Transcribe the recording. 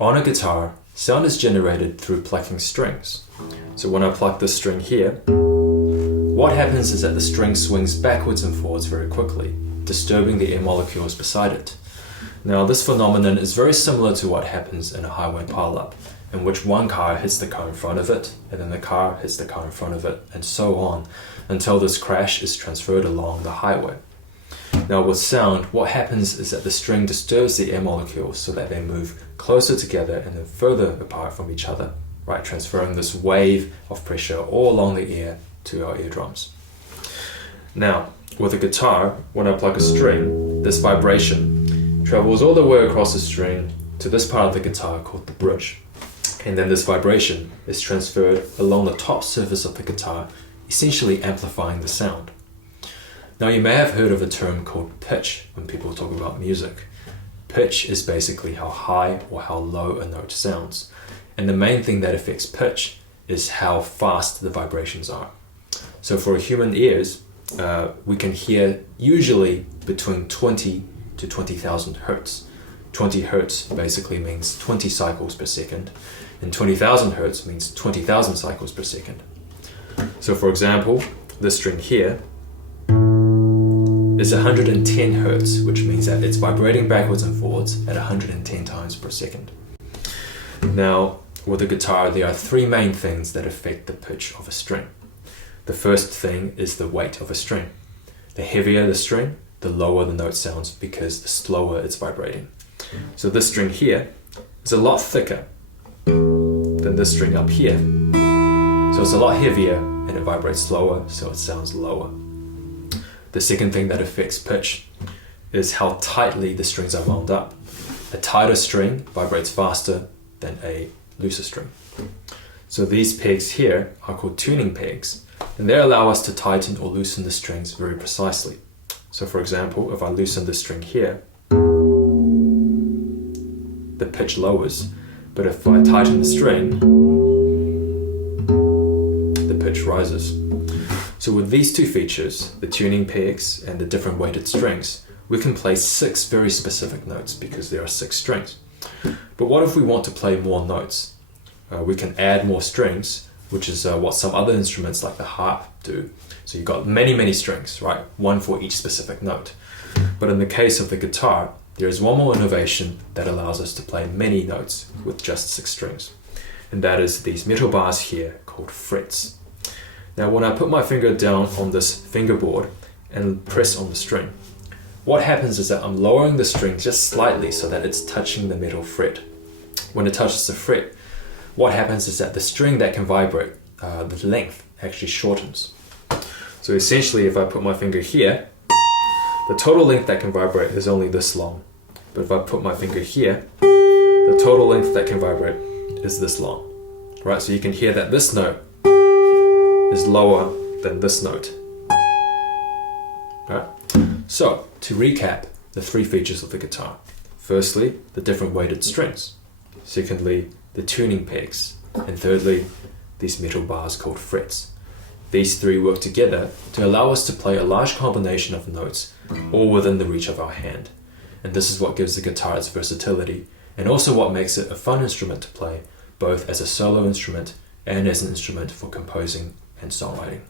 On a guitar, sound is generated through plucking strings. So when I pluck this string here, what happens is that the string swings backwards and forwards very quickly, disturbing the air molecules beside it. Now this phenomenon is very similar to what happens in a highway pileup, in which one car hits the car in front of it, and then the car hits the car in front of it, and so on, until this crash is transferred along the highway. Now with sound, what happens is that the string disturbs the air molecules so that they move closer together and then further apart from each other, right, transferring this wave of pressure all along the air to our eardrums. Now, with a guitar, when I pluck a string, this vibration travels all the way across the string to this part of the guitar called the bridge. And then this vibration is transferred along the top surface of the guitar, essentially amplifying the sound. Now you may have heard of a term called pitch when people talk about music. Pitch is basically how high or how low a note sounds. And the main thing that affects pitch is how fast the vibrations are. So for human ears, we can hear usually between 20 to 20,000 hertz. 20 hertz basically means 20 cycles per second, and 20,000 hertz means 20,000 cycles per second. So for example, this string here is 110 hertz, which means that it's vibrating backwards and forwards at 110 times per second. Now, with a guitar, there are three main things that affect the pitch of a string. The first thing is the weight of a string. The heavier the string, the lower the note sounds because the slower it's vibrating. So this string here is a lot thicker than this string up here. So it's a lot heavier and it vibrates slower, so it sounds lower. The second thing that affects pitch is how tightly the strings are wound up. A tighter string vibrates faster than a looser string. So these pegs here are called tuning pegs, and they allow us to tighten or loosen the strings very precisely. So for example, if I loosen this string here, the pitch lowers, but if I tighten the string, the pitch rises. So with these two features, the tuning pegs and the different weighted strings, we can play 6 very specific notes because there are 6 strings. But what if we want to play more notes? We can add more strings, which is what some other instruments like the harp do. So you've got many strings, right? One for each specific note. But in the case of the guitar, there is one more innovation that allows us to play many notes with just 6 strings. And that is these metal bars here called frets. Now when I put my finger down on this fingerboard and press on the string, what happens is that I'm lowering the string just slightly so that it's touching the metal fret. When it touches the fret, what happens is that the string that can vibrate, the length actually shortens. So essentially, if I put my finger here, the total length that can vibrate is only this long. But if I put my finger here, the total length that can vibrate is this long. Right? So you can hear that this note is lower than this note. Right? So, to recap the 3 features of the guitar. Firstly, the different weighted strings. Secondly, the tuning pegs. And thirdly, these metal bars called frets. These 3 work together to allow us to play a large combination of notes, all within the reach of our hand. And this is what gives the guitar its versatility, and also what makes it a fun instrument to play, both as a solo instrument and as an instrument for composing and songwriting.